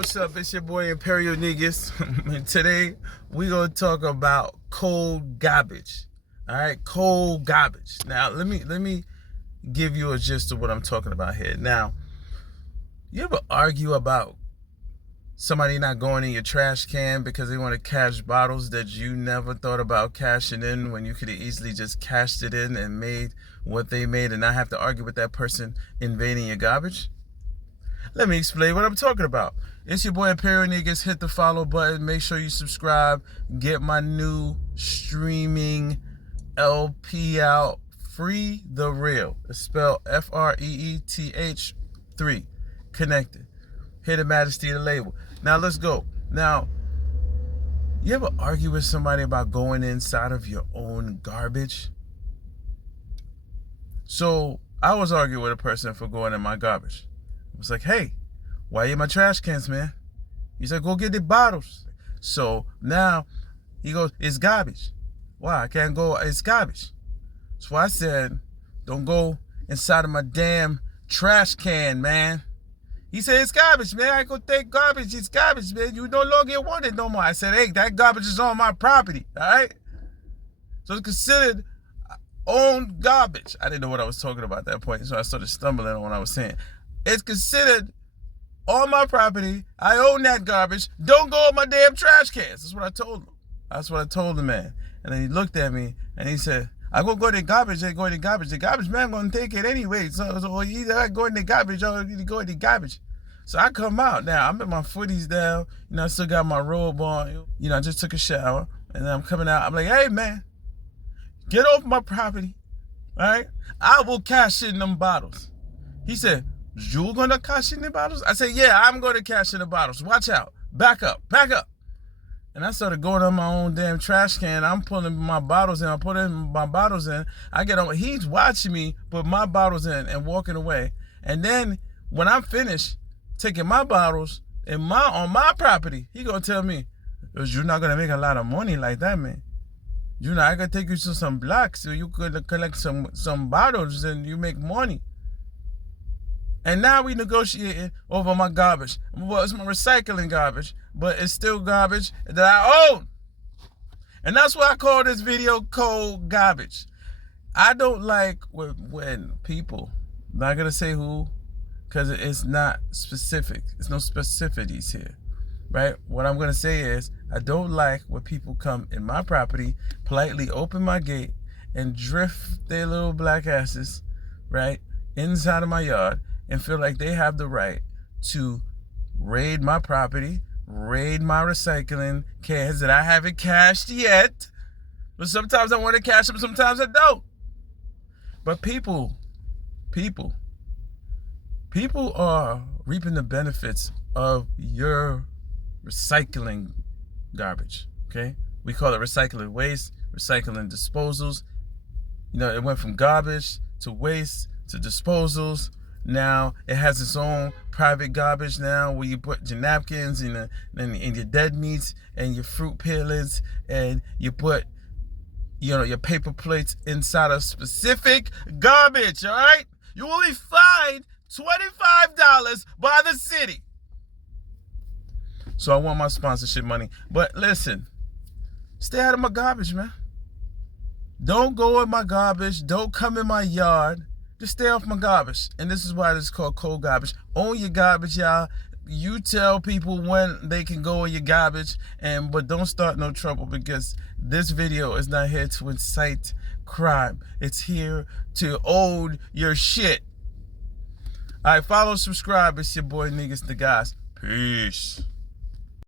what's up? It's your boy Imperial Niggas. And today we gonna talk about cold garbage. All right, cold garbage. Now let me give you a gist of what I'm talking about here. Now, you ever argue about somebody not going in your trash can because they want to cash bottles that you never thought about cashing in when you could have easily just cashed it in and made what they made and not have to argue with that person invading your garbage? Let me explain what I'm talking about. It's your boy Imperial Niggas. Hit the follow button. Make sure you subscribe. Get my new streaming LP out. Free the Real. It's spelled FREETH 3. Connected. Hidden Majesty of the label. Now let's go. Now, you ever argue with somebody about going inside of your own garbage? So I was arguing with a person for going in my garbage. I was like, hey, why you in my trash cans, man? He said, go get the bottles. So now he goes, it's garbage. Why? I can't go, it's garbage. So I said, don't go inside of my damn trash can, man. He said, it's garbage, man. I go take garbage. It's garbage, man. You no longer want it no more. I said, hey, that garbage is on my property, all right? So it's considered owned garbage. I didn't know what I was talking about at that point, so I started stumbling on what I was saying. It's considered on my property. I own that garbage. Don't go in my damn trash cans. That's what I told him. That's what I told the man. And then he looked at me and he said, I'm going to go in the garbage. I go in the garbage. The garbage man going to take it anyway. So either I go in the garbage or I go in the garbage. So I come out now. I'm in my footies down. You know, I still got my robe on. You know, I just took a shower. And then I'm coming out. I'm like, hey, man, get off my property. All right? I will cash in them bottles. He said, you gonna cash in the bottles? I said, yeah, I'm gonna cash in the bottles. Watch out. Back up. And I started going on my own damn trash can. I'm pulling my bottles in. I'm putting my bottles in. I get on. He's watching me put my bottles in and walking away. And then when I'm finished taking my bottles on my property, he gonna tell me, you're not gonna make a lot of money like that, man. You know, I gotta take you to some blocks so you could collect some bottles and you make money. And now we negotiating over my garbage. Well, it's my recycling garbage, but it's still garbage that I own. And that's why I call this video cold garbage. I don't like when people, I'm not gonna say who, because it's not specific. There's no specificities here, right? What I'm gonna say is, I don't like when people come in my property, politely open my gate, and drift their little black asses, right, inside of my yard, and feel like they have the right to raid my property, raid my recycling cans that I haven't cashed yet. But sometimes I want to cash them, sometimes I don't. But people are reaping the benefits of your recycling garbage, okay? We call it recycling waste, recycling disposals. You know, it went from garbage to waste to disposals. Now it has its own private garbage now, where you put your napkins and your dead meats and your fruit peelings, and you put, you know, your paper plates inside of specific garbage. All right, you will be fined $25 by the city. So I want my sponsorship money. But listen, stay out of my garbage, man. Don't go in my garbage. Don't come in my yard. Just stay off my garbage. And this is why this is called cold garbage. Own your garbage, y'all. You tell people when they can go in your garbage, but don't start no trouble, because this video is not here to incite crime. It's here to own your shit. All right, follow, subscribe. It's your boy Niggas the Guys. Peace.